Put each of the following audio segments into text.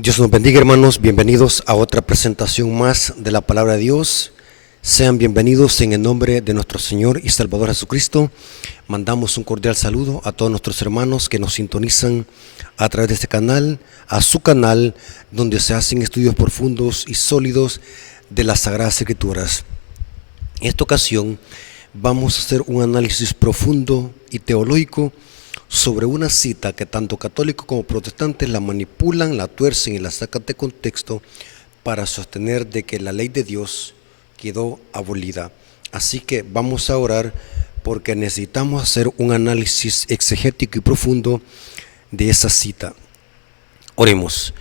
Dios nos bendiga, hermanos, bienvenidos a otra presentación más de la palabra de Dios. Sean bienvenidos en el nombre de nuestro Señor y Salvador Jesucristo. Mandamos un cordial saludo a todos nuestros hermanos que nos sintonizan a través de este canal, a su canal donde se hacen estudios profundos y sólidos de las Sagradas Escrituras. En esta ocasión vamos a hacer un análisis profundo y teológico sobre una cita que tanto católicos como protestantes la manipulan, la tuercen y la sacan de contexto para sostener de que la ley de Dios quedó abolida. Así que vamos a orar porque necesitamos hacer un análisis exegético y profundo de esa cita. Oremos.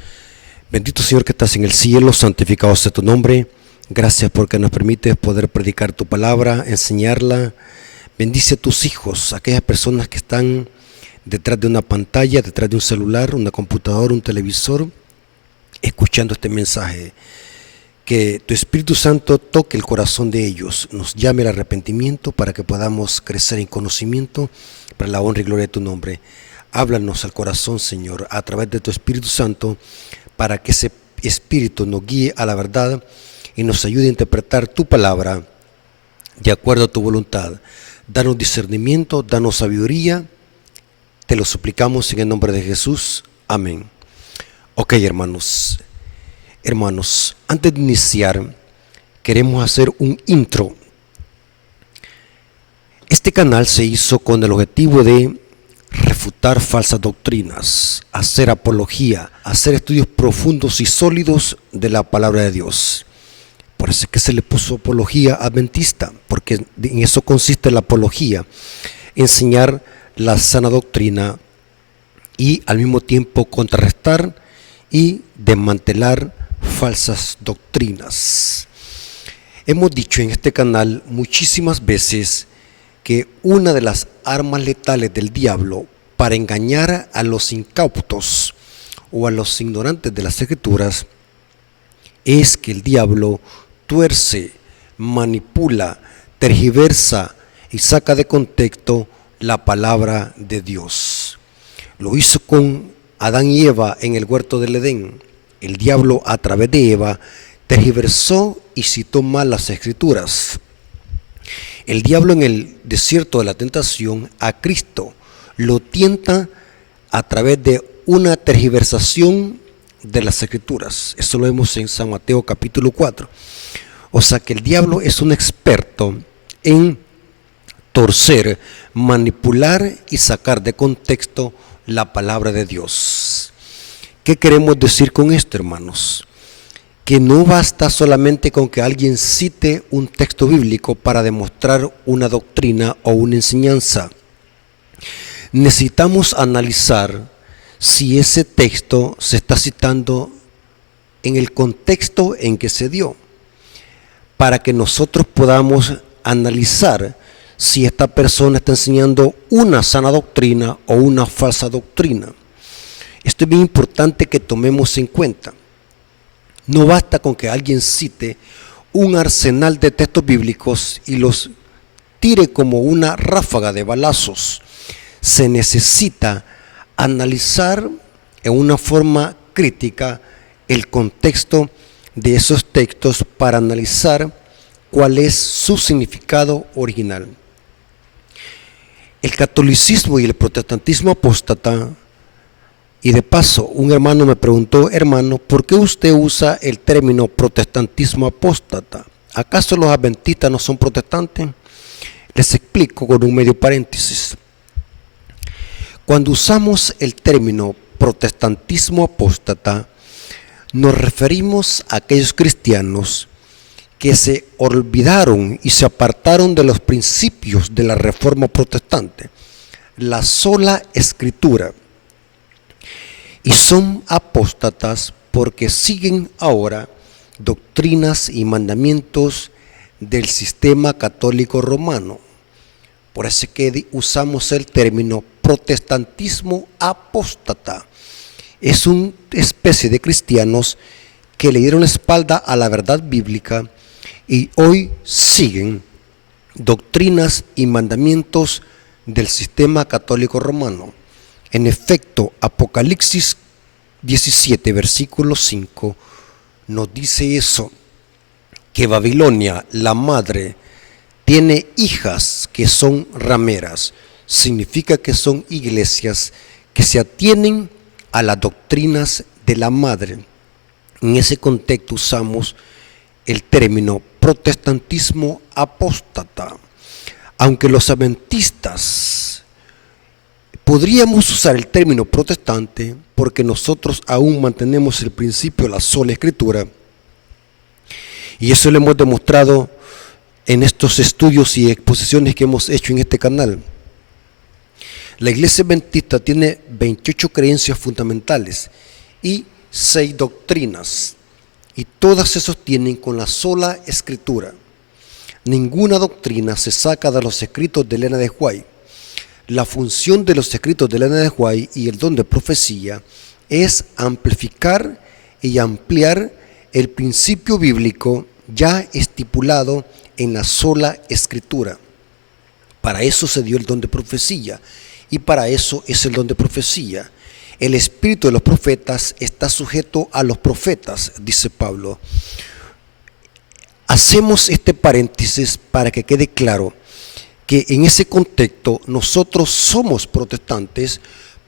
Bendito Señor que estás en el cielo, santificado sea tu nombre. Gracias porque nos permites poder predicar tu palabra, enseñarla. Bendice a tus hijos, aquellas personas que están detrás de una pantalla, detrás de un celular, una computadora, un televisor, escuchando este mensaje. Que tu Espíritu Santo toque el corazón de ellos, nos llame al arrepentimiento para que podamos crecer en conocimiento para la honra y gloria de tu nombre. Háblanos al corazón, Señor, a través de tu Espíritu Santo, para que ese Espíritu nos guíe a la verdad y nos ayude a interpretar tu palabra de acuerdo a tu voluntad. Danos discernimiento, danos sabiduría. Te lo suplicamos en el nombre de Jesús. Amén. Ok, hermanos. Hermanos, antes de iniciar, queremos hacer un intro. Este canal se hizo con el objetivo de refutar falsas doctrinas, hacer apología, hacer estudios profundos y sólidos de la palabra de Dios. Por eso es que se le puso apología adventista, porque en eso consiste la apología, enseñar la sana doctrina y al mismo tiempo contrarrestar y desmantelar falsas doctrinas. Hemos dicho en este canal muchísimas veces que una de las armas letales del diablo para engañar a los incautos o a los ignorantes de las Escrituras es que el diablo tuerce, manipula, tergiversa y saca de contexto la palabra de Dios. Lo hizo con Adán y Eva en el huerto del Edén. El diablo a través de Eva tergiversó y citó mal las Escrituras. El diablo en el desierto de la tentación a Cristo lo tienta a través de una tergiversación de las Escrituras. Eso lo vemos en San Mateo capítulo 4. O sea que el diablo es un experto en torcer, manipular y sacar de contexto la palabra de Dios. ¿Qué queremos decir con esto, hermanos? Que no basta solamente con que alguien cite un texto bíblico para demostrar una doctrina o una enseñanza. Necesitamos analizar si ese texto se está citando en el contexto en que se dio, para que nosotros podamos analizar si esta persona está enseñando una sana doctrina o una falsa doctrina. Esto es bien importante que tomemos en cuenta. No basta con que alguien cite un arsenal de textos bíblicos y los tire como una ráfaga de balazos. Se necesita analizar en una forma crítica el contexto de esos textos para analizar cuál es su significado original. El catolicismo y el protestantismo apóstata, y de paso un hermano me preguntó: hermano, ¿por qué usted usa el término protestantismo apóstata? ¿Acaso los adventistas no son protestantes? Les explico con un medio paréntesis. Cuando usamos el término protestantismo apóstata, nos referimos a aquellos cristianos que se olvidaron y se apartaron de los principios de la Reforma protestante, la sola Escritura, y son apóstatas porque siguen ahora doctrinas y mandamientos del sistema católico romano. Por eso es que usamos el término protestantismo apóstata. Es una especie de cristianos que le dieron la espalda a la verdad bíblica y hoy siguen doctrinas y mandamientos del sistema católico romano. En efecto, Apocalipsis 17, versículo 5, nos dice eso, que Babilonia, la madre, tiene hijas que son rameras. Significa que son iglesias que se atienen a las doctrinas de la madre. En ese contexto usamos el término protestantismo apóstata. Aunque los adventistas podríamos usar el término protestante porque nosotros aún mantenemos el principio de la sola escritura, y eso lo hemos demostrado en estos estudios y exposiciones que hemos hecho en este canal. La iglesia adventista tiene 28 creencias fundamentales y 6 doctrinas, y todas se sostienen con la sola escritura. Ninguna doctrina se saca de los escritos de Elena de White. La función de los escritos de Elena de White y el don de profecía es amplificar y ampliar el principio bíblico ya estipulado en la sola escritura. Para eso se dio el don de profecía, y para eso es el don de profecía. El espíritu de los profetas está sujeto a los profetas, dice Pablo. Hacemos este paréntesis para que quede claro que en ese contexto nosotros somos protestantes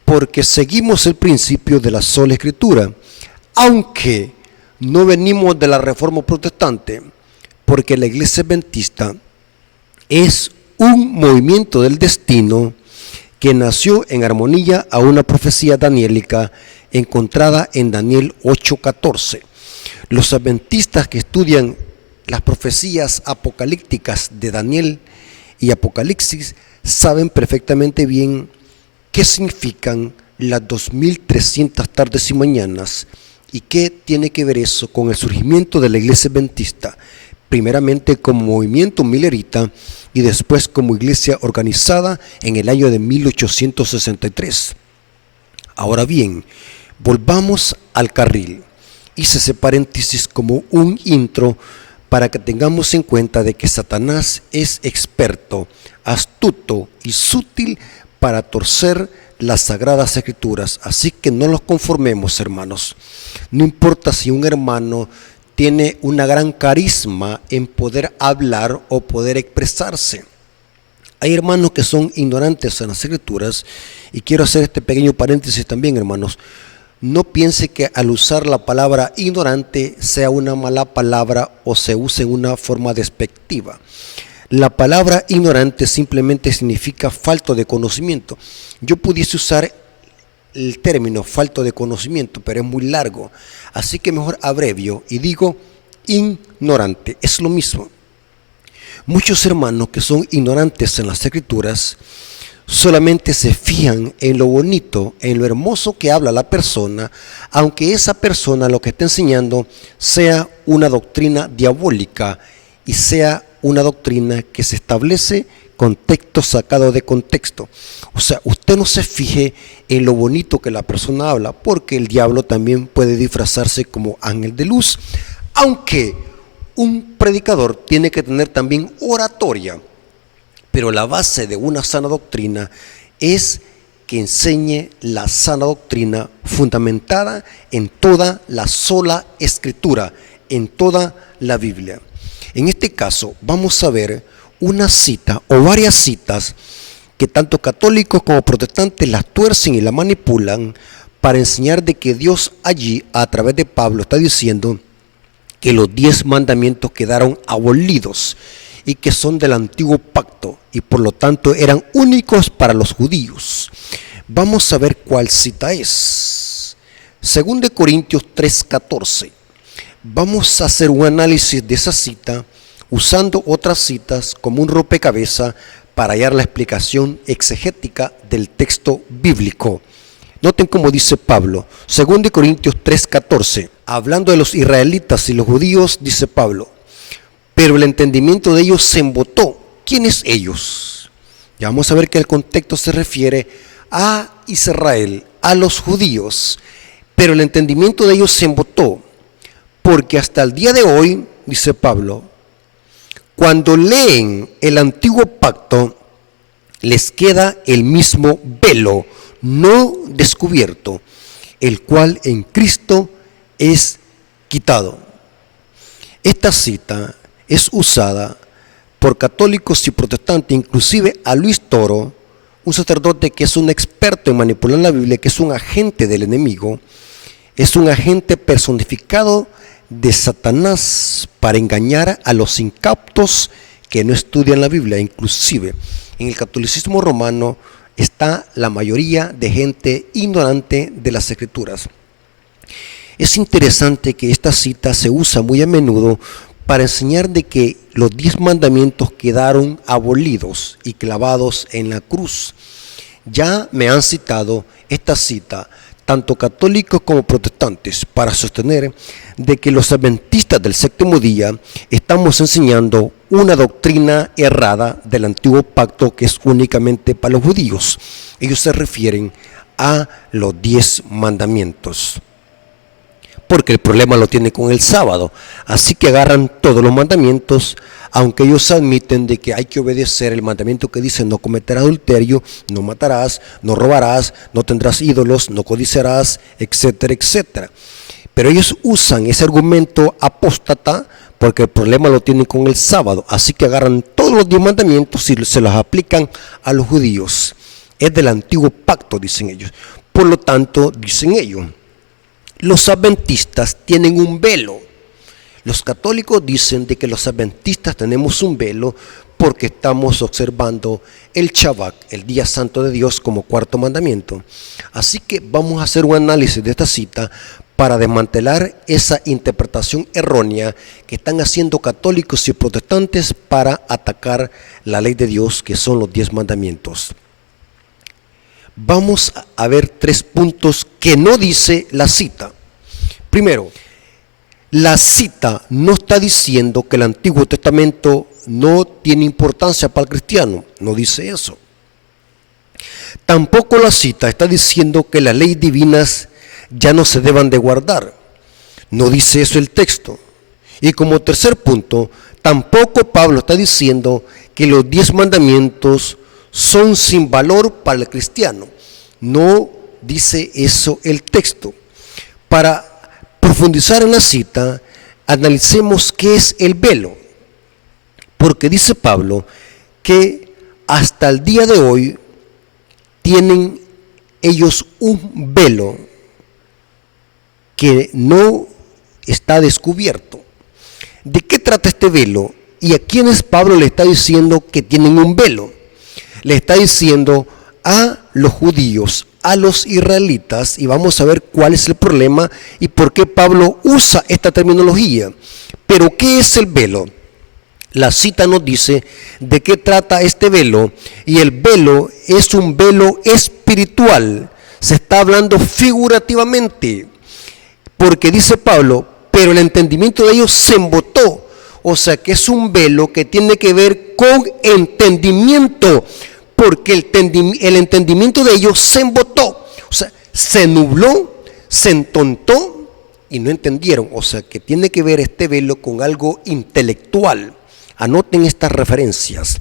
porque seguimos el principio de la sola escritura, aunque no venimos de la reforma protestante, porque la iglesia adventista es un movimiento del destino que nació en armonía a una profecía daniélica encontrada en Daniel 8:14. Los adventistas que estudian las profecías apocalípticas de Daniel y Apocalipsis saben perfectamente bien qué significan las 2300 tardes y mañanas y qué tiene que ver eso con el surgimiento de la iglesia adventista, primeramente como movimiento milerita y después como iglesia organizada en el año de 1863. Ahora bien, volvamos al carril. Hice ese paréntesis como un intro para que tengamos en cuenta de que Satanás es experto, astuto y sutil para torcer las sagradas escrituras. Así que no nos conformemos, hermanos. No importa si un hermano tiene una gran carisma en poder hablar o poder expresarse. Hay hermanos que son ignorantes en las escrituras, y quiero hacer este pequeño paréntesis también, hermanos. No piense que al usar la palabra ignorante sea una mala palabra o se use en una forma despectiva. La palabra ignorante simplemente significa falto de conocimiento. Yo pudiese usar el término falto de conocimiento, pero es muy largo, así que mejor abrevio y digo ignorante, es lo mismo. Muchos hermanos que son ignorantes en las escrituras solamente se fijan en lo bonito, en lo hermoso que habla la persona, aunque esa persona lo que está enseñando sea una doctrina diabólica y sea una doctrina que se establece con texto sacado de contexto. O sea, usted no se fije en lo bonito que la persona habla, porque el diablo también puede disfrazarse como ángel de luz, aunque un predicador tiene que tener también oratoria. Pero la base de una sana doctrina es que enseñe la sana doctrina fundamentada en toda la sola escritura, en toda la Biblia. En este caso vamos a ver una cita o varias citas que tanto católicos como protestantes las tuercen y la manipulan para enseñar de que Dios allí, a través de Pablo, está diciendo que los 10 mandamientos quedaron abolidos y que son del antiguo pacto y por lo tanto eran únicos para los judíos. Vamos a ver cuál cita es. 2 Corintios 3:14. Vamos a hacer un análisis de esa cita usando otras citas como un rompecabezas para hallar la explicación exegética del texto bíblico. Noten cómo dice Pablo, 2 Corintios 3:14, hablando de los israelitas y los judíos, dice Pablo, pero el entendimiento de ellos se embotó. ¿Quiénes ellos? Ya vamos a ver que el contexto se refiere a Israel, a los judíos, pero el entendimiento de ellos se embotó, porque hasta el día de hoy, dice Pablo, cuando leen el antiguo pacto, les queda el mismo velo, no descubierto. el cual en Cristo es quitado. Esta cita es usada por católicos y protestantes, inclusive a Luis Toro, un sacerdote que es un experto en manipular la Biblia, que es un agente del enemigo, es un agente personificado de Satanás para engañar a los incautos que no estudian la Biblia. Inclusive en el catolicismo romano está la mayoría de gente ignorante de las Escrituras. Es interesante que esta cita se usa muy a menudo para enseñar de que los 10 mandamientos quedaron abolidos y clavados en la cruz. Ya me han citado esta cita tanto católicos como protestantes para sostener de que los adventistas del séptimo día estamos enseñando una doctrina errada del antiguo pacto que es únicamente para los judíos. Ellos se refieren a los 10 mandamientos, porque el problema lo tiene con el sábado. Así que agarran todos los mandamientos, aunque ellos admiten de que hay que obedecer el mandamiento que dice no cometerás adulterio, no matarás, no robarás, no tendrás ídolos, no codiciarás, etcétera, etcétera. Pero ellos usan ese argumento apóstata porque el problema lo tienen con el sábado. Así que agarran todos los 10 mandamientos y se los aplican a los judíos. Es del antiguo pacto, dicen ellos. Por lo tanto, dicen ellos, los adventistas tienen un velo. Los católicos dicen de que los adventistas tenemos un velo porque estamos observando el Shabbat, el día santo de Dios, como cuarto mandamiento. Así que vamos a hacer un análisis de esta cita para desmantelar esa interpretación errónea que están haciendo católicos y protestantes para atacar la ley de Dios, que son los 10 mandamientos. Vamos a ver 3 puntos que no dice la cita. Primero, la cita no está diciendo que el Antiguo Testamento no tiene importancia para el cristiano, no dice eso. Tampoco la cita está diciendo que las leyes divinas ya no se deban de guardar, no dice eso el texto. Y como tercer punto, tampoco Pablo está diciendo que los 10 mandamientos son sin valor para el cristiano. No dice eso el texto. Para profundizar en la cita, analicemos qué es el velo. Porque dice Pablo que hasta el día de hoy tienen ellos un velo que no está descubierto. ¿De qué trata este velo? ¿Y a quiénes Pablo le está diciendo que tienen un velo? Le está diciendo a los judíos, a los israelitas, y vamos a ver cuál es el problema y por qué Pablo usa esta terminología. Pero ¿qué es el velo? La cita nos dice de qué trata este velo, y el velo es un velo espiritual. Se está hablando figurativamente, porque dice Pablo, pero el entendimiento de ellos se embotó. O sea que es un velo que tiene que ver con entendimiento, porque el entendimiento de ellos se embotó, o sea, se nubló, se entontó y no entendieron. O sea que tiene que ver este velo con algo intelectual. Anoten estas referencias.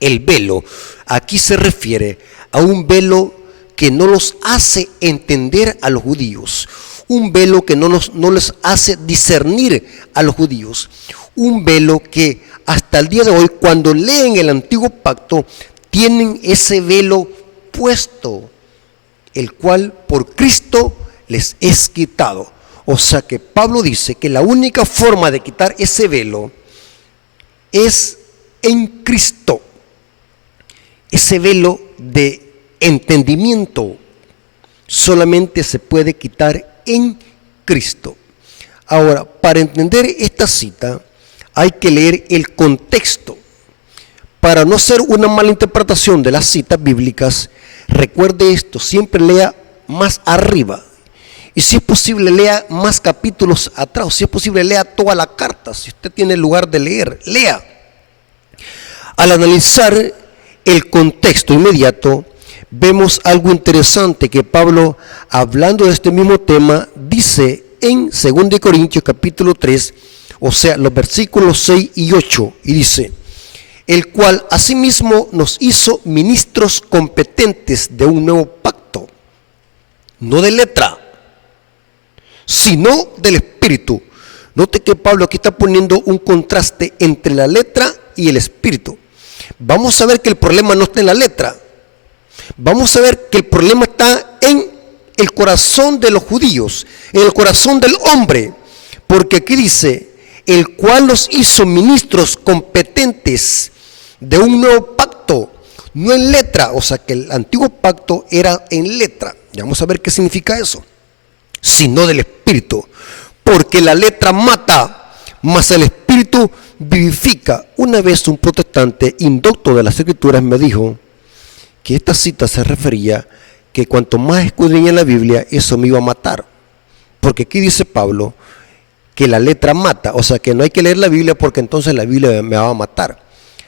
El velo aquí se refiere a un velo que no los hace entender a los judíos, un velo que no les hace discernir a los judíos, un velo que hasta el día de hoy, cuando leen el antiguo pacto, tienen ese velo puesto, el cual por Cristo les es quitado. O sea que Pablo dice que la única forma de quitar ese velo es en Cristo. Ese velo de entendimiento solamente se puede quitar en Cristo. Ahora, para entender esta cita, hay que leer el contexto. Para no hacer una mala interpretación de las citas bíblicas, recuerde esto, siempre lea más arriba. Y si es posible, lea más capítulos atrás. O si es posible, lea toda la carta. Si usted tiene lugar de leer, lea. Al analizar el contexto inmediato, vemos algo interesante que Pablo, hablando de este mismo tema, dice en 2 Corintios capítulo 3, o sea, los versículos 6 y 8, y dice: el cual asimismo nos hizo ministros competentes de un nuevo pacto, no de letra, sino del Espíritu. Note que Pablo aquí está poniendo un contraste entre la letra y el Espíritu. Vamos a ver que el problema no está en la letra. Vamos a ver que el problema está en el corazón de los judíos, en el corazón del hombre. Porque aquí dice, el cual los hizo ministros competentes de un nuevo pacto, no en letra. O sea que el antiguo pacto era en letra. Y vamos a ver qué significa eso. Sino del Espíritu. Porque la letra mata, mas el Espíritu vivifica. Una vez un protestante indocto de las Escrituras me dijo que esta cita se refería que cuanto más escudriñe la Biblia, eso me iba a matar. Porque aquí dice Pablo que la letra mata, o sea que no hay que leer la Biblia porque entonces la Biblia me va a matar.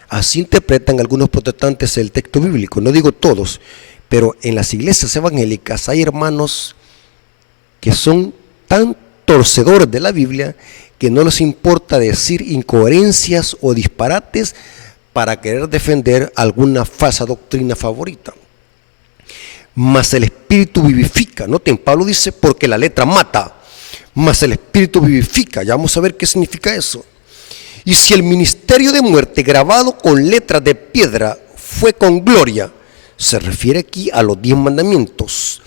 Así interpretan algunos protestantes el texto bíblico, no digo todos, pero en las iglesias evangélicas hay hermanos que son tan torcedores de la Biblia que no les importa decir incoherencias o disparates para querer defender alguna falsa doctrina favorita. Mas el Espíritu vivifica. Noten, Pablo dice, porque la letra mata, mas el Espíritu vivifica. Ya vamos a ver qué significa eso. Y si el ministerio de muerte grabado con letras de piedra fue con gloria, se refiere aquí a los 10 mandamientos,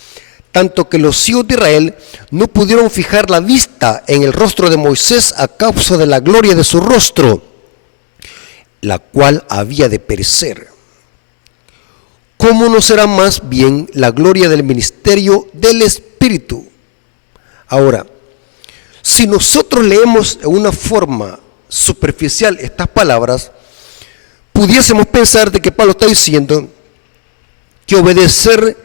tanto que los hijos de Israel no pudieron fijar la vista en el rostro de Moisés a causa de la gloria de su rostro, la cual había de perecer. ¿Cómo no será más bien la gloria del ministerio del Espíritu? Ahora, si nosotros leemos de una forma superficial estas palabras, pudiésemos pensar de que Pablo está diciendo que obedecer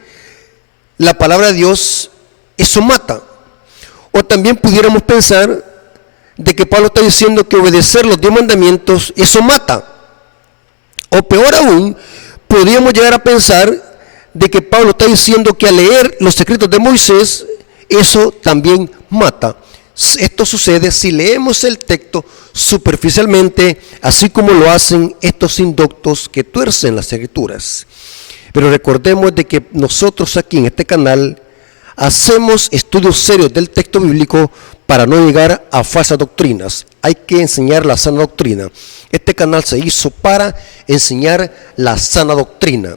la palabra de Dios, eso mata. O también pudiéramos pensar de que Pablo está diciendo que obedecer los 10 mandamientos, eso mata. O peor aún, podríamos llegar a pensar de que Pablo está diciendo que al leer los escritos de Moisés, eso también mata. Esto sucede si leemos el texto superficialmente, así como lo hacen estos indoctos que tuercen las escrituras. Pero recordemos de que nosotros aquí en este canal hacemos estudios serios del texto bíblico para no llegar a falsas doctrinas. Hay que enseñar la sana doctrina. Este canal se hizo para enseñar la sana doctrina.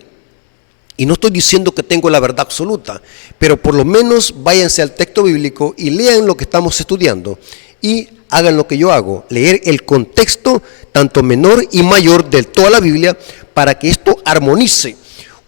Y no estoy diciendo que tengo la verdad absoluta, pero por lo menos váyanse al texto bíblico y lean lo que estamos estudiando y hagan lo que yo hago, leer el contexto tanto menor y mayor de toda la Biblia para que esto armonice.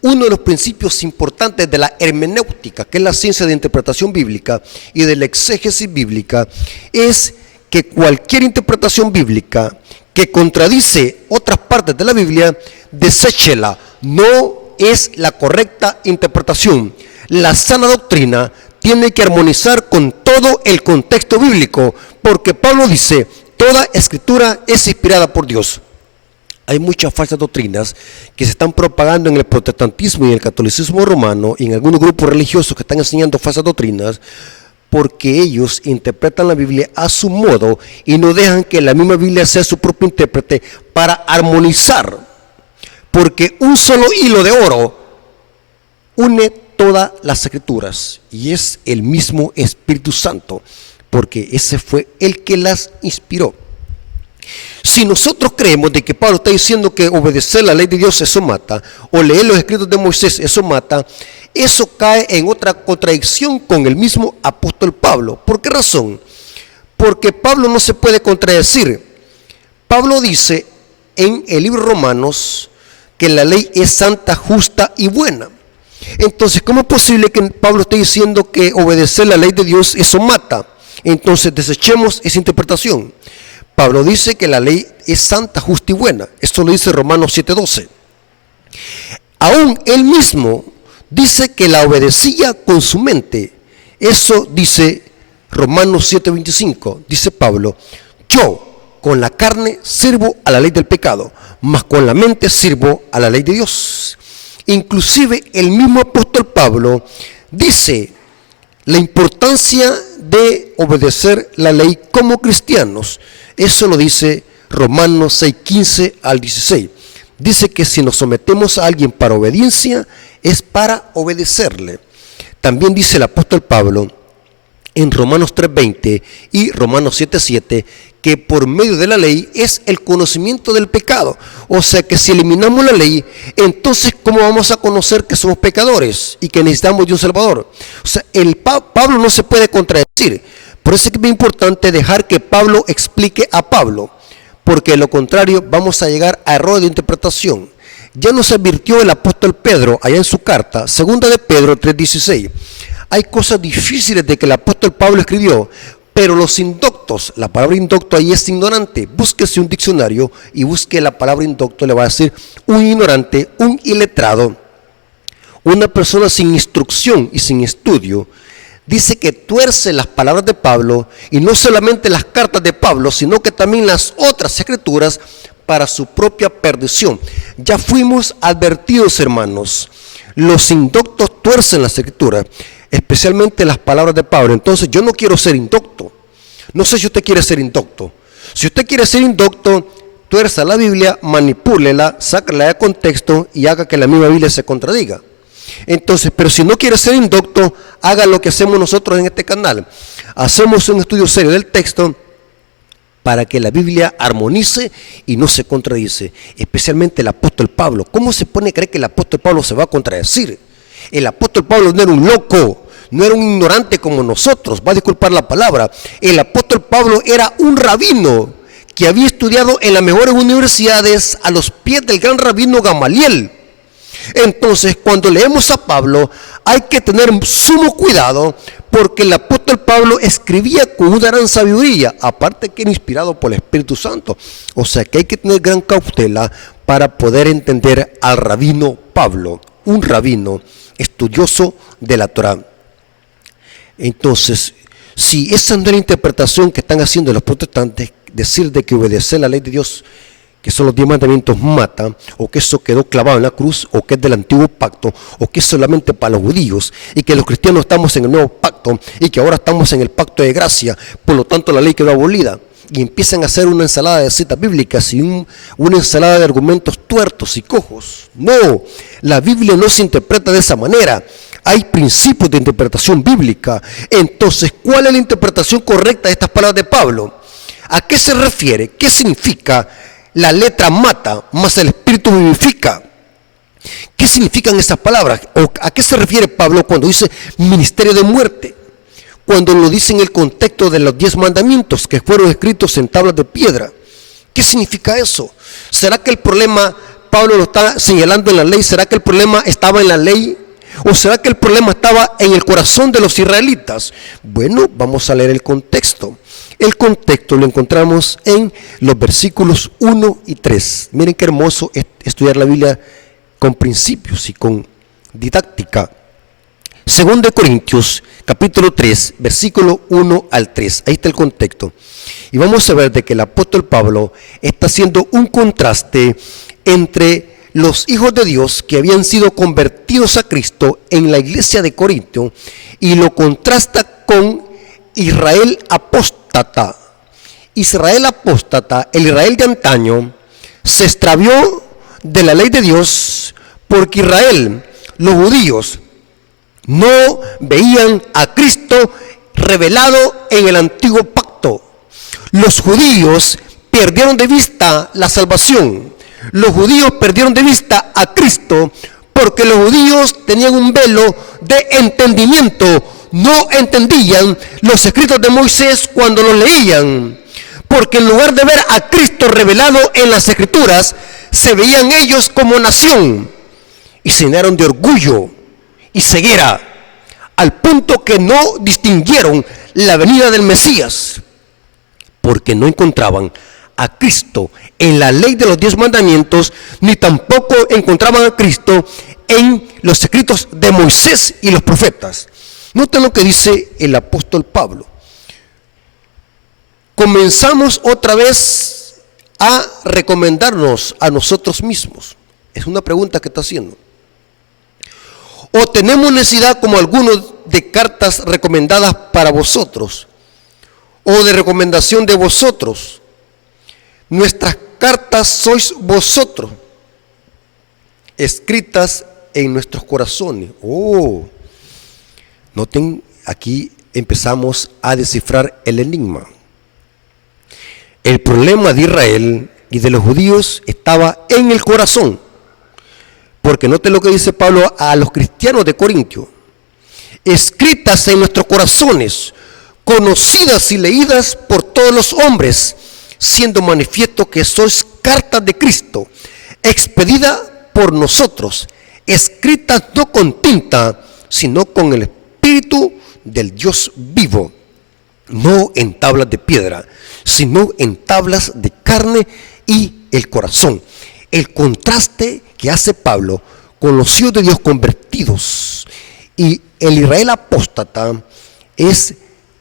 Uno de los principios importantes de la hermenéutica, que es la ciencia de interpretación bíblica y de la exégesis bíblica, es que cualquier interpretación bíblica que contradice otras partes de la Biblia, deséchela. No es la correcta interpretación. La sana doctrina tiene que armonizar con todo el contexto bíblico, porque Pablo dice, toda escritura es inspirada por Dios. Hay muchas falsas doctrinas que se están propagando en el protestantismo y en el catolicismo romano y en algunos grupos religiosos que están enseñando falsas doctrinas porque ellos interpretan la Biblia a su modo y no dejan que la misma Biblia sea su propio intérprete para armonizar. Porque un solo hilo de oro une todas las escrituras y es el mismo Espíritu Santo, porque ese fue el que las inspiró. Si nosotros creemos de que Pablo está diciendo que obedecer la ley de Dios eso mata, o leer los escritos de Moisés eso mata, eso cae en otra contradicción con el mismo apóstol Pablo. ¿Por qué razón? Porque Pablo no se puede contradecir. Pablo dice en el libro de Romanos que la ley es santa, justa y buena. Entonces, ¿cómo es posible que Pablo esté diciendo que obedecer la ley de Dios eso mata? Entonces, desechemos esa interpretación. Pablo dice que la ley es santa, justa y buena. Esto lo dice Romanos 7:12. Aún él mismo dice que la obedecía con su mente. Eso dice Romanos 7:25. Dice Pablo, yo con la carne sirvo a la ley del pecado, mas con la mente sirvo a la ley de Dios. Inclusive el mismo apóstol Pablo dice la importancia de obedecer la ley como cristianos. Eso lo dice Romanos 6:15 al 16. Dice que si nos sometemos a alguien para obediencia, es para obedecerle. También dice el apóstol Pablo en Romanos 3:20 y Romanos 7:7, que por medio de la ley es el conocimiento del pecado. O sea que si eliminamos la ley, entonces ¿cómo vamos a conocer que somos pecadores y que necesitamos de un Salvador? O sea, Pablo no se puede contradecir. Por eso es que es muy importante dejar que Pablo explique a Pablo, porque de lo contrario vamos a llegar a errores de interpretación. Ya nos advirtió el apóstol Pedro allá en su carta, segunda de Pedro 3:16. Hay cosas difíciles de que el apóstol Pablo escribió, pero los indoctos, la palabra indocto ahí es ignorante. Búsquese un diccionario y busque la palabra indocto, le va a decir un ignorante, un iletrado, una persona sin instrucción y sin estudio. Dice que tuerce las palabras de Pablo, y no solamente las cartas de Pablo, sino que también las otras escrituras para su propia perdición. Ya fuimos advertidos, hermanos. Los indoctos tuercen las escrituras, especialmente las palabras de Pablo. Entonces yo no quiero ser indocto. No sé si usted quiere ser indocto. Si usted quiere ser indocto, tuerza la Biblia, manipúlela, sácala de contexto y haga que la misma Biblia se contradiga. Entonces, pero si no quiere ser indocto, haga lo que hacemos nosotros en este canal. Hacemos un estudio serio del texto para que la Biblia armonice y no se contradice. Especialmente el apóstol Pablo. ¿Cómo se pone a creer que el apóstol Pablo se va a contradecir? El apóstol Pablo no era un loco, no era un ignorante como nosotros, va a disculpar la palabra. El apóstol Pablo era un rabino que había estudiado en las mejores universidades a los pies del gran rabino Gamaliel. Entonces, cuando leemos a Pablo, hay que tener sumo cuidado, porque el apóstol Pablo escribía con una gran sabiduría, aparte que era inspirado por el Espíritu Santo. O sea que hay que tener gran cautela para poder entender al rabino Pablo, un rabino estudioso de la Torá. Entonces, si esa no es la interpretación que están haciendo los protestantes, decir de que obedecer la ley de Dios, que son los 10 mandamientos, mata, o que eso quedó clavado en la cruz, o que es del antiguo pacto, o que es solamente para los judíos, y que los cristianos estamos en el nuevo pacto, y que ahora estamos en el pacto de gracia, por lo tanto la ley quedó abolida, y empiezan a hacer una ensalada de citas bíblicas y una ensalada de argumentos tuertos y cojos. No, la Biblia no se interpreta de esa manera. Hay principios de interpretación bíblica. Entonces, ¿cuál es la interpretación correcta de estas palabras de Pablo? ¿A qué se refiere? ¿Qué significa la letra mata, más el espíritu vivifica? ¿Qué significan esas palabras? ¿O a qué se refiere Pablo cuando dice ministerio de muerte? Cuando lo dice en el contexto de los 10 mandamientos que fueron escritos en tablas de piedra. ¿Qué significa eso? ¿Será que el problema, Pablo lo está señalando en la ley, será que el problema estaba en la ley? ¿O será que el problema estaba en el corazón de los israelitas? Bueno, vamos a leer el contexto. El contexto lo encontramos en los versículos 1 y 3. Miren qué hermoso es estudiar la Biblia con principios y con didáctica. Según de Corintios, capítulo 3, versículo 1 al 3. Ahí está el contexto. Y vamos a ver de que el apóstol Pablo está haciendo un contraste entre los hijos de Dios que habían sido convertidos a Cristo en la iglesia de Corinto, y lo contrasta con Israel apóstata. Israel apóstata, el Israel de antaño, se extravió de la ley de Dios porque Israel, los judíos, no veían a Cristo revelado en el antiguo pacto. Los judíos perdieron de vista la salvación. Los judíos perdieron de vista a Cristo porque los judíos tenían un velo de entendimiento. No entendían los escritos de Moisés cuando los leían, porque en lugar de ver a Cristo revelado en las escrituras, se veían ellos como nación y se llenaron de orgullo y ceguera, al punto que no distinguieron la venida del Mesías, porque no encontraban a Cristo en la ley de los 10 mandamientos, ni tampoco encontraban a Cristo en los escritos de Moisés y los profetas. Noten lo que dice el apóstol Pablo. Comenzamos otra vez a recomendarnos a nosotros mismos. Es una pregunta que está haciendo. ¿O tenemos necesidad, como algunos, de cartas recomendadas para vosotros? ¿O de recomendación de vosotros? Nuestras cartas sois vosotros, escritas en nuestros corazones. Noten aquí empezamos a descifrar el enigma. El problema de Israel y de los judíos estaba en el corazón. Porque note lo que dice Pablo a los cristianos de Corintio. Escritas en nuestros corazones, conocidas y leídas por todos los hombres, siendo manifiesto que sois cartas de Cristo, expedida por nosotros, escritas no con tinta, sino con el Espíritu del Dios vivo, no en tablas de piedra, sino en tablas de carne y el corazón. El contraste que hace Pablo con los hijos de Dios convertidos y el Israel apóstata es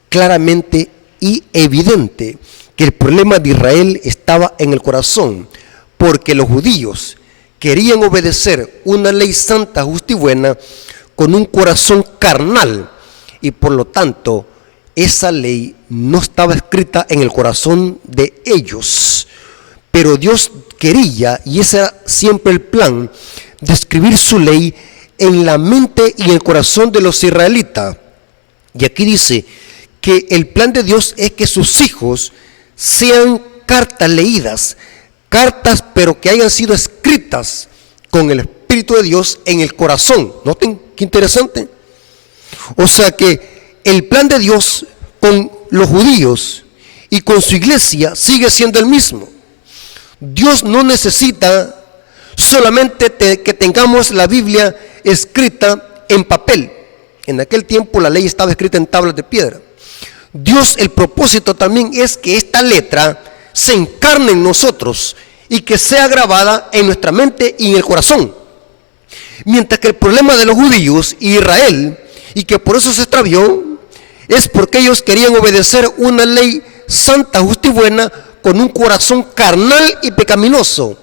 claramente y evidente que el problema de Israel estaba en el corazón, porque los judíos querían obedecer una ley santa, justa y buena con un corazón carnal, y por lo tanto esa ley no estaba escrita en el corazón de ellos. Pero Dios quería, y ese era siempre el plan, de escribir su ley en la mente y en el corazón de los israelitas. Y aquí dice que el plan de Dios es que sus hijos sean cartas leídas, cartas pero que hayan sido escritas con el Espíritu de Dios en el corazón. Noten qué interesante. O sea que el plan de Dios con los judíos y con su iglesia sigue siendo el mismo. Dios no necesita solamente que tengamos la Biblia escrita en papel. En aquel tiempo la ley estaba escrita en tablas de piedra. Dios, el propósito también es que esta letra se encarne en nosotros y que sea grabada en nuestra mente y en el corazón. Mientras que el problema de los judíos y Israel, y que por eso se extravió, es porque ellos querían obedecer una ley santa, justa y buena con un corazón carnal y pecaminoso.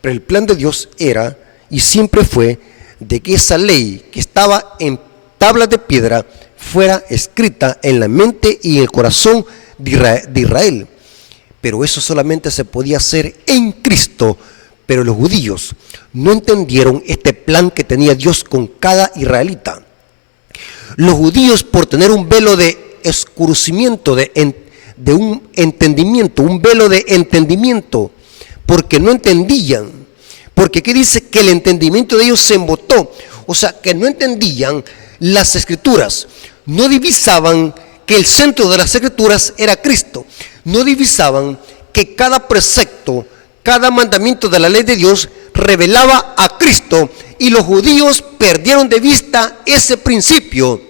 Pero el plan de Dios era y siempre fue de que esa ley que estaba en tablas de piedra fuera escrita en la mente y en el corazón de Israel. Pero eso solamente se podía hacer en Cristo. Pero los judíos no entendieron este plan que tenía Dios con cada israelita. Los judíos, por tener un velo de escurcimiento, de un entendimiento, un velo de entendimiento, porque no entendían, porque aquí dice que el entendimiento de ellos se embotó, o sea, que no entendían las escrituras, no divisaban que el centro de las escrituras era Cristo, no divisaban que cada precepto, cada mandamiento de la ley de Dios revelaba a Cristo, y los judíos perdieron de vista ese principio.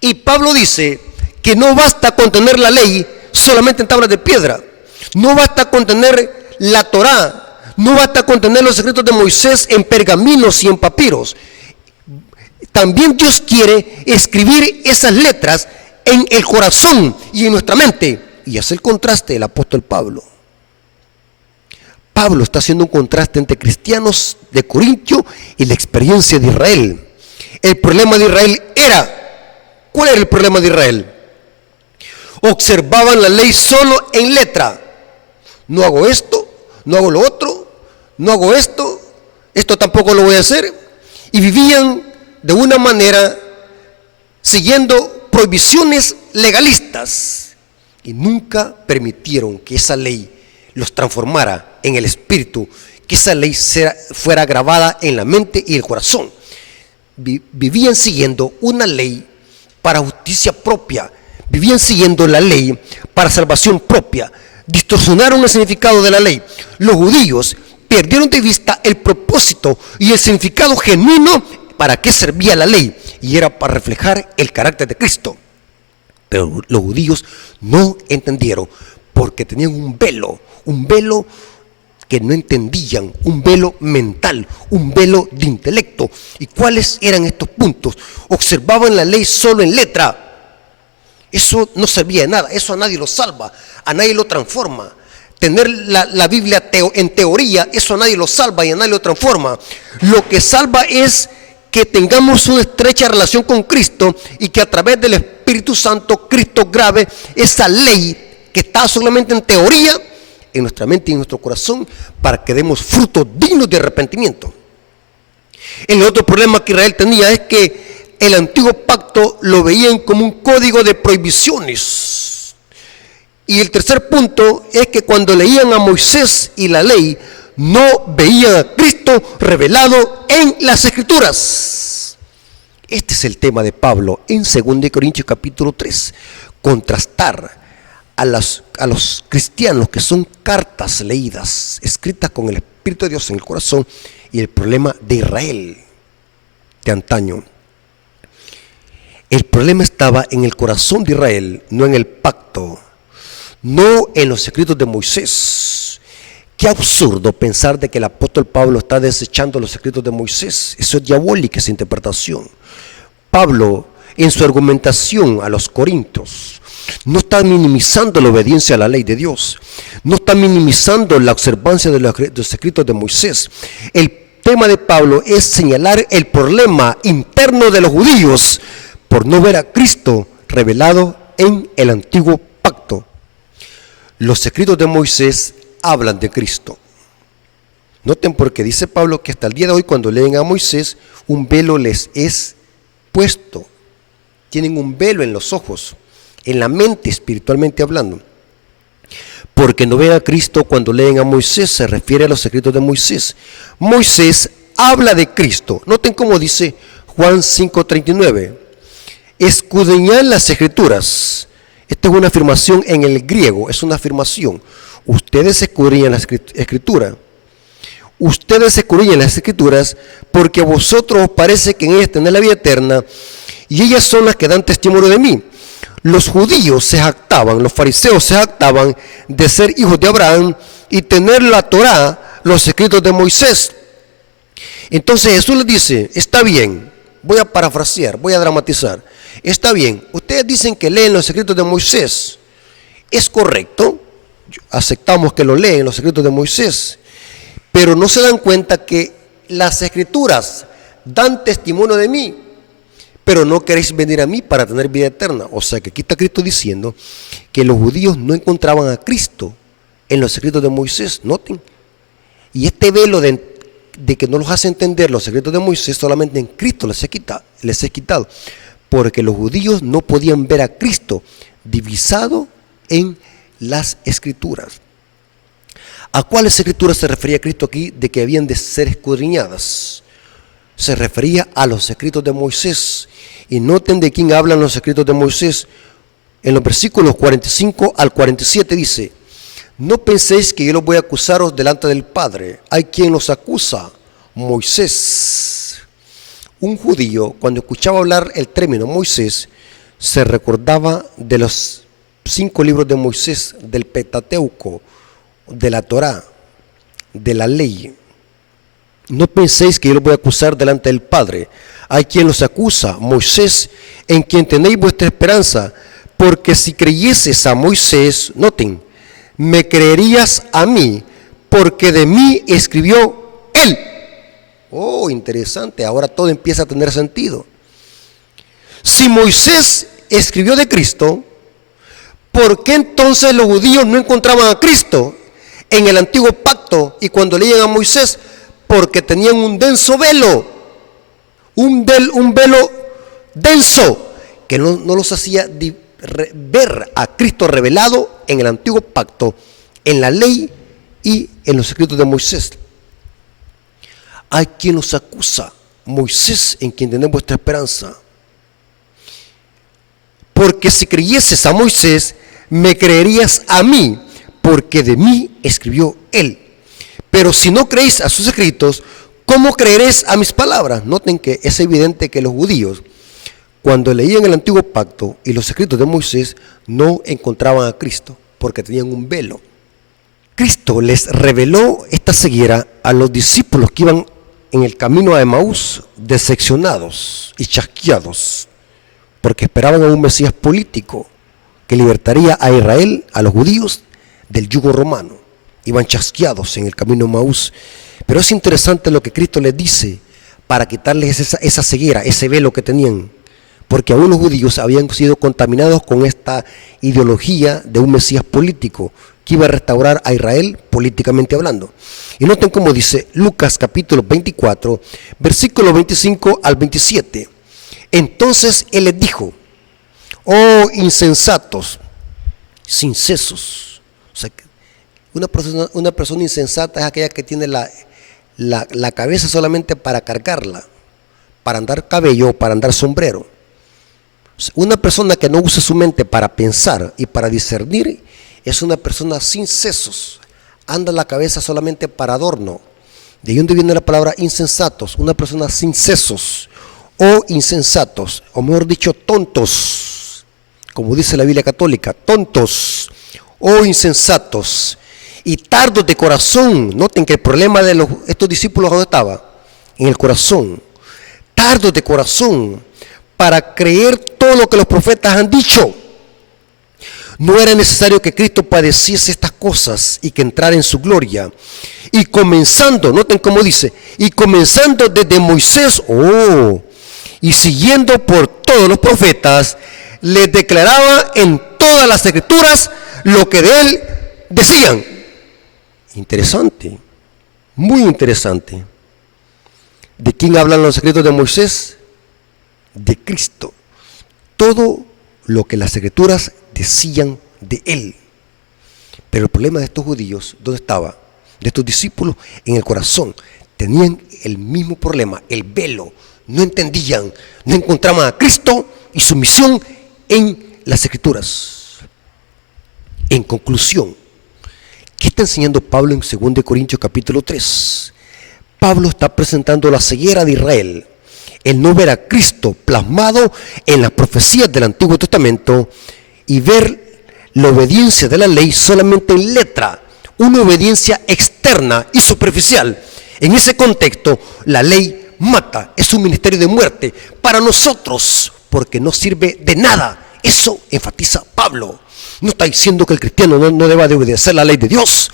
Y Pablo dice que no basta con tener la ley solamente en tablas de piedra, no basta con tener la Torá, no basta con tener los secretos de Moisés en pergaminos y en papiros. También Dios quiere escribir esas letras en el corazón y en nuestra mente. Y hace el contraste el apóstol Pablo. Pablo está haciendo un contraste entre cristianos de Corintio y la experiencia de Israel. El problema de Israel era, ¿cuál era el problema de Israel? Observaban la ley solo en letra. No hago esto, no hago lo otro, no hago esto, esto tampoco lo voy a hacer. Y vivían de una manera siguiendo prohibiciones legalistas. Y nunca permitieron que esa ley los transformara en el espíritu, que esa ley fuera grabada en la mente y el corazón. Vivían siguiendo una ley para justicia propia, vivían siguiendo la ley para salvación propia, distorsionaron el significado de la ley. Los judíos perdieron de vista el propósito y el significado genuino para qué servía la ley, y era para reflejar el carácter de Cristo. Pero los judíos no entendieron, porque tenían un velo que no entendían, un velo mental, un velo de intelecto. ¿Y cuáles eran estos puntos? Observaban la ley solo en letra. Eso no servía de nada, eso a nadie lo salva, a nadie lo transforma. Tener la Biblia en teoría, eso a nadie lo salva y a nadie lo transforma. Lo que salva es que tengamos una estrecha relación con Cristo y que a través del Espíritu Santo Cristo grabe esa ley que está solamente en teoría en nuestra mente y en nuestro corazón, para que demos frutos dignos de arrepentimiento. El otro problema que Israel tenía es que el antiguo pacto lo veían como un código de prohibiciones. Y el tercer punto es que cuando leían a Moisés y la ley, no veían a Cristo revelado en las Escrituras. Este es el tema de Pablo en 2 Corintios capítulo 3. Contrastar a los cristianos que son cartas leídas, escritas con el Espíritu de Dios en el corazón, y el problema de Israel de antaño. El problema estaba en el corazón de Israel, no en el pacto, no en los escritos de Moisés. Qué absurdo pensar de que el apóstol Pablo está desechando los escritos de Moisés. Eso es diabólica, esa interpretación. Pablo, en su argumentación a los corintios, no está minimizando la obediencia a la ley de Dios, no está minimizando la observancia de los escritos de Moisés. El tema de Pablo es señalar el problema interno de los judíos por no ver a Cristo revelado en el antiguo pacto. Los escritos de Moisés hablan de Cristo. Noten porque dice Pablo que hasta el día de hoy, cuando leen a Moisés, un velo les es puesto. Tienen un velo en los ojos, en la mente, espiritualmente hablando. Porque no ven a Cristo cuando leen a Moisés, se refiere a los escritos de Moisés. Moisés habla de Cristo. Noten cómo dice Juan 5:39. Escudriñad las Escrituras. Esta es una afirmación en el griego, es una afirmación. Ustedes escudriñan la Escritura. Ustedes escudriñan las Escrituras porque a vosotros os parece que en ellas tenéis la vida eterna, y ellas son las que dan testimonio de mí. Los judíos se jactaban, los fariseos se jactaban de ser hijos de Abraham y tener la Torá, los escritos de Moisés. Entonces Jesús les dice, está bien, voy a parafrasear, voy a dramatizar. Está bien, ustedes dicen que leen los escritos de Moisés. Es correcto, aceptamos que lo leen los escritos de Moisés, pero no se dan cuenta que las escrituras dan testimonio de mí, pero no queréis venir a mí para tener vida eterna. O sea que aquí está Cristo diciendo que los judíos no encontraban a Cristo en los escritos de Moisés, noten. Y este velo de que no los hace entender los secretos de Moisés, solamente en Cristo les he quitado, porque los judíos no podían ver a Cristo divisado en las Escrituras. ¿A cuáles Escrituras se refería Cristo aquí de que habían de ser escudriñadas? Se refería a los escritos de Moisés. Y noten de quién hablan los escritos de Moisés. En los versículos 45 al 47 dice: no penséis que yo los voy a acusaros delante del Padre. Hay quien los acusa, Moisés. Un judío, cuando escuchaba hablar el término Moisés, se recordaba de los 5 libros de Moisés, del Pentateuco, de la Torá, de la ley. No penséis que yo los voy a acusar delante del Padre. Hay quien los acusa, Moisés, en quien tenéis vuestra esperanza. Porque si creyeses a Moisés, noten, me creerías a mí, porque de mí escribió él. Oh, interesante, ahora todo empieza a tener sentido. Si Moisés escribió de Cristo, ¿por qué entonces los judíos no encontraban a Cristo en el antiguo pacto? Y cuando leían a Moisés, porque tenían un denso velo, un velo denso, que no los hacía ver a Cristo revelado en el antiguo pacto, en la ley y en los escritos de Moisés. Hay quien los acusa, Moisés, en quien tenemos vuestra esperanza. Porque si creyeses a Moisés, me creerías a mí, porque de mí escribió él. Pero si no creéis a sus escritos, ¿cómo creeréis a mis palabras? Noten que es evidente que los judíos, cuando leían el antiguo pacto y los escritos de Moisés, no encontraban a Cristo, porque tenían un velo. Cristo les reveló esta ceguera a los discípulos que iban en el camino a Emaús, decepcionados y chasqueados, porque esperaban a un Mesías político que libertaría a Israel, a los judíos, del yugo romano. Iban chasqueados en el camino a Emaús. Pero es interesante lo que Cristo les dice para quitarles esa ceguera, ese velo que tenían, porque aún los judíos habían sido contaminados con esta ideología de un Mesías político que iba a restaurar a Israel políticamente hablando. Y noten cómo dice Lucas capítulo 24, versículo 25 al 27. Entonces él les dijo: oh insensatos, sin sesos. O sea, una persona insensata es aquella que tiene la cabeza solamente para cargarla, para andar cabello, para andar sombrero. O sea, una persona que no usa su mente para pensar y para discernir es una persona sin sesos, anda la cabeza solamente para adorno. ¿De ahí donde viene la palabra insensatos? Una persona sin sesos, o insensatos, o mejor dicho, tontos, como dice la Biblia católica, tontos, o insensatos, y tardos de corazón. Noten que el problema de estos discípulos, ¿dónde estaba? En el corazón. Tardos de corazón para creer todo lo que los profetas han dicho. No era necesario que Cristo padeciese estas cosas y que entrara en su gloria. Y comenzando, noten cómo dice, y comenzando desde Moisés, y siguiendo por todos los profetas, les declaraba en todas las escrituras lo que de él decían. Interesante, muy interesante. ¿De quién hablan los escritos de Moisés? De Cristo. Todo lo que las escrituras decían de él. Pero el problema de estos judíos, ¿dónde estaba? De estos discípulos, en el corazón. Tenían el mismo problema, el velo. No entendían, no encontraban a Cristo y su misión en las escrituras. En conclusión, ¿qué está enseñando Pablo en 2 Corintios capítulo 3? Pablo está presentando la ceguera de Israel, el no ver a Cristo plasmado en las profecías del Antiguo Testamento y ver la obediencia de la ley solamente en letra, una obediencia externa y superficial. En ese contexto, la ley mata, es un ministerio de muerte para nosotros, porque no sirve de nada. Eso enfatiza Pablo. No está diciendo que el cristiano no deba de obedecer la ley de Dios.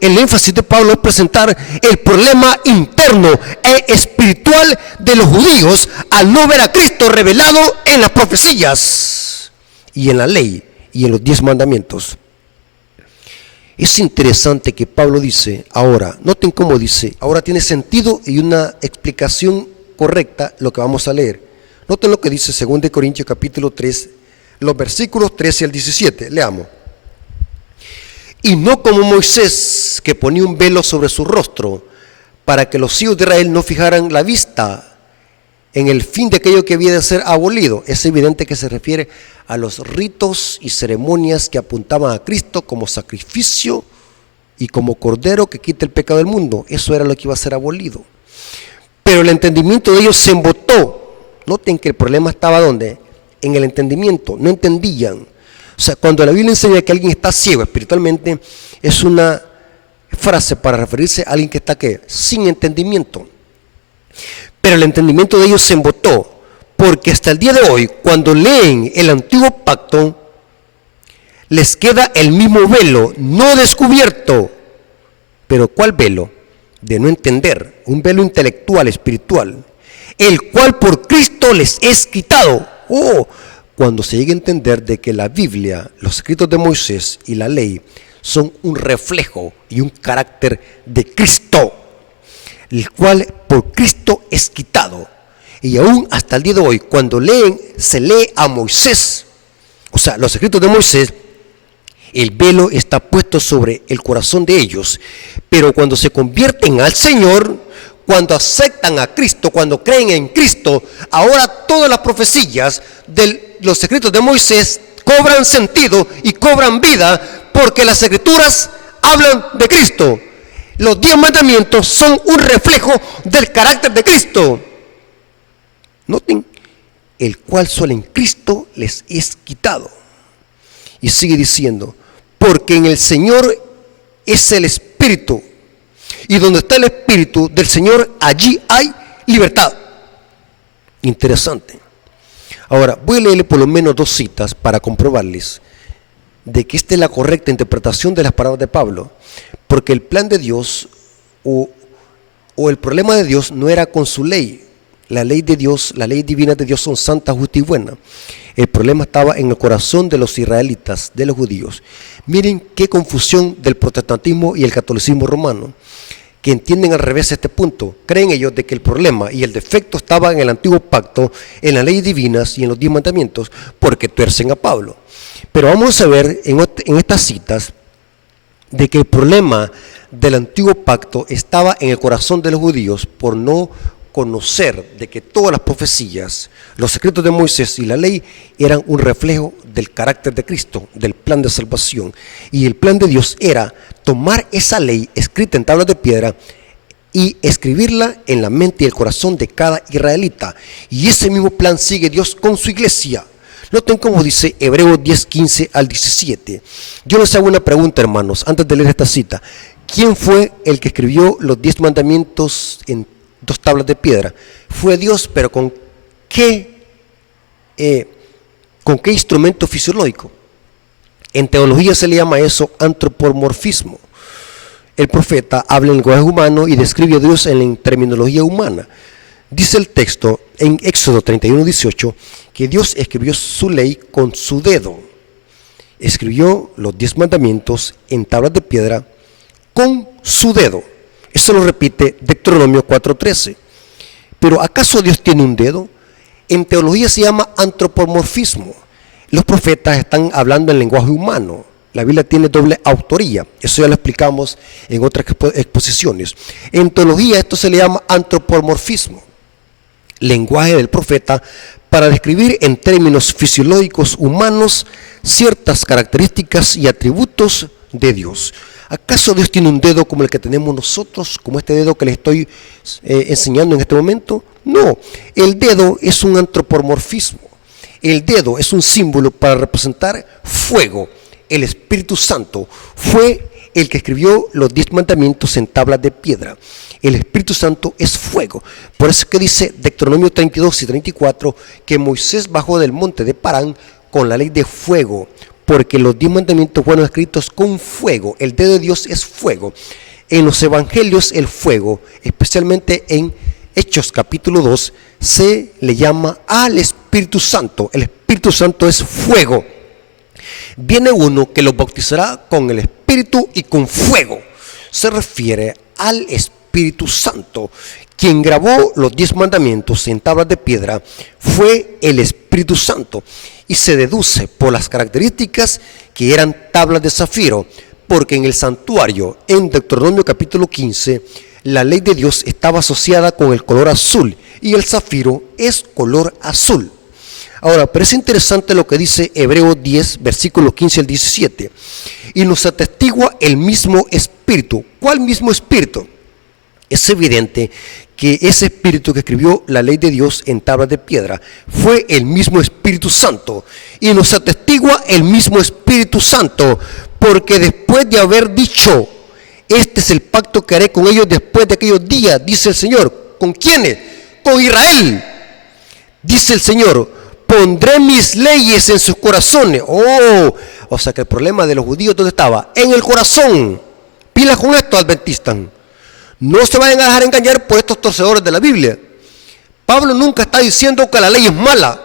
El énfasis de Pablo es presentar el problema interno e espiritual de los judíos al no ver a Cristo revelado en las profecías y en la ley y en los 10 mandamientos. Es interesante que Pablo dice, ahora, noten cómo dice, ahora tiene sentido y una explicación correcta lo que vamos a leer. Noten lo que dice 2 Corintios capítulo 3, los versículos 13 al 17, leamos. Y no como Moisés, que ponía un velo sobre su rostro, para que los hijos de Israel no fijaran la vista en el fin de aquello que había de ser abolido. Es evidente que se refiere a los ritos y ceremonias que apuntaban a Cristo como sacrificio y como cordero que quita el pecado del mundo. Eso era lo que iba a ser abolido. Pero el entendimiento de ellos se embotó. Noten que el problema estaba ¿dónde? En el entendimiento. No entendían. O sea, cuando la Biblia enseña que alguien está ciego espiritualmente, es una frase para referirse a alguien que está ¿qué? Sin entendimiento. Pero el entendimiento de ellos se embotó, porque hasta el día de hoy, cuando leen el antiguo pacto, les queda el mismo velo, no descubierto. Pero ¿cuál velo? De no entender, un velo intelectual, espiritual, el cual por Cristo les es quitado. Cuando se llegue a entender de que la Biblia, los escritos de Moisés y la ley son un reflejo y un carácter de Cristo, el cual por Cristo es quitado. Y aún hasta el día de hoy, cuando se lee a Moisés, o sea, los escritos de Moisés, el velo está puesto sobre el corazón de ellos. Pero cuando se convierten al Señor, cuando aceptan a Cristo, cuando creen en Cristo, ahora todas las profecías de los escritos de Moisés cobran sentido y cobran vida, porque las escrituras hablan de Cristo. Los 10 mandamientos son un reflejo del carácter de Cristo. Noten, el cual solo en Cristo les es quitado. Y sigue diciendo, porque en el Señor es el Espíritu, y donde está el Espíritu del Señor, allí hay libertad. Interesante. Ahora, voy a leerle por lo menos 2 citas para comprobarles de que esta es la correcta interpretación de las palabras de Pablo, porque el plan de Dios o el problema de Dios no era con su ley. La ley de Dios, la ley divina de Dios son santa, justa y buena. El problema estaba en el corazón de los israelitas, de los judíos. Miren qué confusión del protestantismo y el catolicismo romano, que entienden al revés este punto. Creen ellos de que el problema y el defecto estaba en el antiguo pacto, en las leyes divinas y en los 10 mandamientos, porque tuercen a Pablo. Pero vamos a ver en estas citas de que el problema del antiguo pacto estaba en el corazón de los judíos por no conocer de que todas las profecías, los secretos de Moisés y la ley eran un reflejo del carácter de Cristo, del plan de salvación. Y el plan de Dios era tomar esa ley escrita en tablas de piedra y escribirla en la mente y el corazón de cada israelita. Y ese mismo plan sigue Dios con su iglesia. Noten cómo dice Hebreos 10, 15 al 17. Yo les hago una pregunta, hermanos, antes de leer esta cita. ¿Quién fue el que escribió los 10 mandamientos en 2 tablas de piedra? Fue Dios, pero ¿con qué instrumento fisiológico? En teología se le llama eso antropomorfismo. El profeta habla en lenguaje humano y describe a Dios en terminología humana. Dice el texto en Éxodo 31, 18 que Dios escribió su ley con su dedo. Escribió los 10 mandamientos en tablas de piedra con su dedo. Eso lo repite Deuteronomio 4:13. Pero ¿acaso Dios tiene un dedo? En teología se llama antropomorfismo. Los profetas están hablando en lenguaje humano. La Biblia tiene doble autoría. Eso ya lo explicamos en otras exposiciones. En teología esto se le llama antropomorfismo. Lenguaje del profeta para describir en términos fisiológicos humanos ciertas características y atributos de Dios. ¿Acaso Dios tiene un dedo como el que tenemos nosotros, como este dedo que les estoy enseñando en este momento? No, el dedo es un antropomorfismo. El dedo es un símbolo para representar fuego. El Espíritu Santo fue el que escribió los 10 mandamientos en tablas de piedra. El Espíritu Santo es fuego. Por eso es que dice Deuteronomio 32 y 34 que Moisés bajó del monte de Parán con la ley de fuego, porque los 10 mandamientos fueron escritos con fuego. El dedo de Dios es fuego. En los evangelios el fuego, especialmente en Hechos capítulo 2, se le llama al Espíritu Santo. El Espíritu Santo es fuego. Viene uno que los bautizará con el Espíritu y con fuego. Se refiere al Espíritu Santo. Quien grabó los 10 mandamientos en tablas de piedra fue el Espíritu Santo. Y se deduce por las características que eran tablas de zafiro, porque en el santuario, en Deuteronomio capítulo 15, la ley de Dios estaba asociada con el color azul, y el zafiro es color azul. Ahora, pero es interesante lo que dice Hebreos 10, versículos 15 al 17. Y nos atestigua el mismo Espíritu. ¿Cuál mismo Espíritu? Es evidente que ese Espíritu que escribió la ley de Dios en tablas de piedra fue el mismo Espíritu Santo. Y nos atestigua el mismo Espíritu Santo, porque después de haber dicho, este es el pacto que haré con ellos después de aquellos días, dice el Señor. ¿Con quiénes? Con Israel. Dice el Señor, pondré mis leyes en sus corazones. O sea que el problema de los judíos, ¿dónde estaba? En el corazón. Pilas con esto, adventistas. No se vayan a dejar engañar por estos torcedores de la Biblia. Pablo nunca está diciendo que la ley es mala.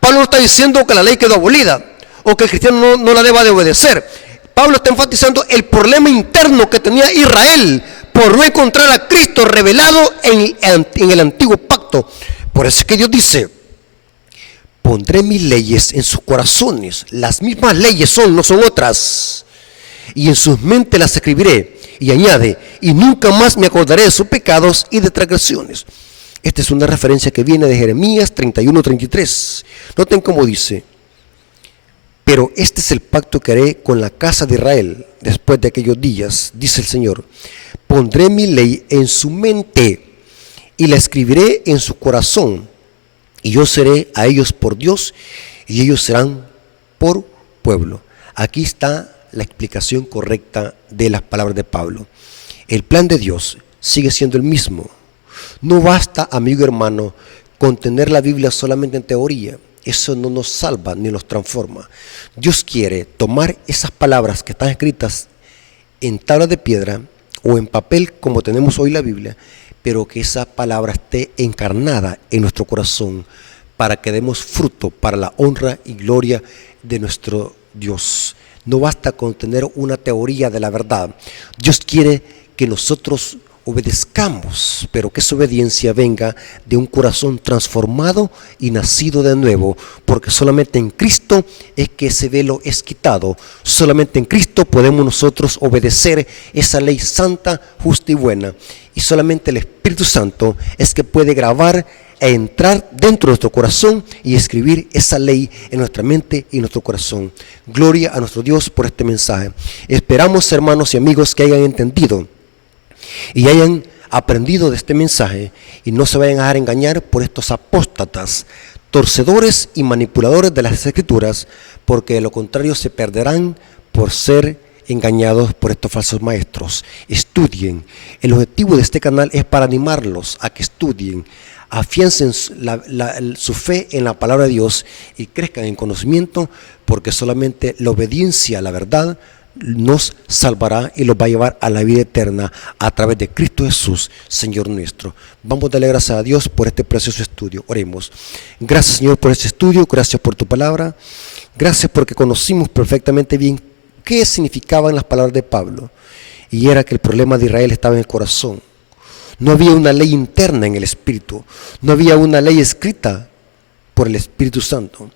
Pablo no está diciendo que la ley quedó abolida o que el cristiano no la deba de obedecer. Pablo está enfatizando el problema interno que tenía Israel por no encontrar a Cristo revelado en el antiguo pacto. Por eso es que Dios dice, pondré mis leyes en sus corazones. Las mismas leyes son, no son otras. Y en sus mentes las escribiré. Y añade, y nunca más me acordaré de sus pecados y de transgresiones. Esta es una referencia que viene de Jeremías 31:33. Noten cómo dice, pero este es el pacto que haré con la casa de Israel después de aquellos días, dice el Señor. Pondré mi ley en su mente y la escribiré en su corazón. Y yo seré a ellos por Dios y ellos serán por pueblo. Aquí está la explicación correcta de las palabras de Pablo. El plan de Dios sigue siendo el mismo. No basta, amigo hermano, con tener la Biblia solamente en teoría. Eso no nos salva ni nos transforma. Dios quiere tomar esas palabras que están escritas en tablas de piedra o en papel como tenemos hoy la Biblia, pero que esa palabra esté encarnada en nuestro corazón para que demos fruto para la honra y gloria de nuestro Dios. No basta con tener una teoría de la verdad. Dios quiere que nosotros obedezcamos, pero que esa obediencia venga de un corazón transformado y nacido de nuevo, porque solamente en Cristo es que ese velo es quitado. Solamente en Cristo podemos nosotros obedecer esa ley santa, justa y buena, y solamente el Espíritu Santo es que puede grabar e entrar dentro de nuestro corazón y escribir esa ley en nuestra mente y en nuestro corazón. Gloria a nuestro Dios por este mensaje. Esperamos, hermanos y amigos, que hayan entendido y hayan aprendido de este mensaje y no se vayan a dejar engañar por estos apóstatas, torcedores y manipuladores de las Escrituras, porque de lo contrario se perderán por ser engañados por estos falsos maestros. Estudien. El objetivo de este canal es para animarlos a que estudien, afiancen su fe en la palabra de Dios y crezcan en conocimiento, porque solamente la obediencia a la verdad nos salvará y los va a llevar a la vida eterna a través de Cristo Jesús, Señor nuestro. Vamos a darle gracias a Dios por este precioso estudio. Oremos. Gracias, Señor, por este estudio, gracias por tu palabra, gracias porque conocimos perfectamente bien qué significaban las palabras de Pablo, y era que el problema de Israel estaba en el corazón. No había una ley interna en el Espíritu, no había una ley escrita por el Espíritu Santo.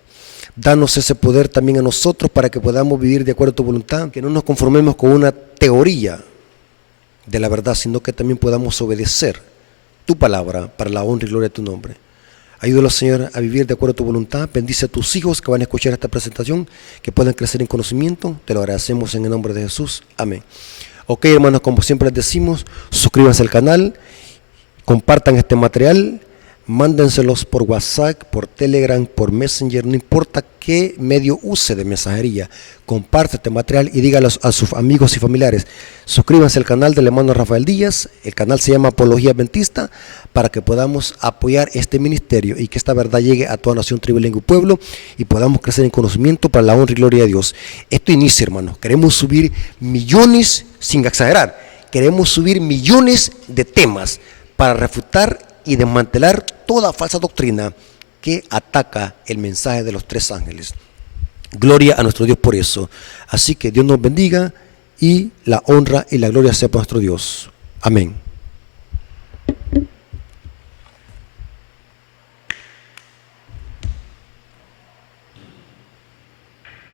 Danos ese poder también a nosotros para que podamos vivir de acuerdo a tu voluntad, que no nos conformemos con una teoría de la verdad, sino que también podamos obedecer tu palabra para la honra y gloria de tu nombre. Ayúdalos, Señor, a vivir de acuerdo a tu voluntad. Bendice a tus hijos que van a escuchar esta presentación, que puedan crecer en conocimiento. Te lo agradecemos en el nombre de Jesús. Amén. Ok, hermanos, como siempre les decimos, suscríbanse al canal, compartan este material, mándenselos por WhatsApp, por Telegram, por Messenger, no importa qué medio use de mensajería. Comparte este material y dígalos a sus amigos y familiares. Suscríbanse al canal del hermano Rafael Díaz, el canal se llama Apología Adventista, para que podamos apoyar este ministerio y que esta verdad llegue a toda nación, tribu, lengua y pueblo, y podamos crecer en conocimiento para la honra y gloria de Dios. Esto inicia, hermanos. Queremos subir millones, sin exagerar, queremos subir millones de temas para refutar y desmantelar toda falsa doctrina que ataca el mensaje de los tres ángeles. Gloria a nuestro Dios por eso. Así que Dios nos bendiga y la honra y la gloria sea para nuestro Dios. Amén.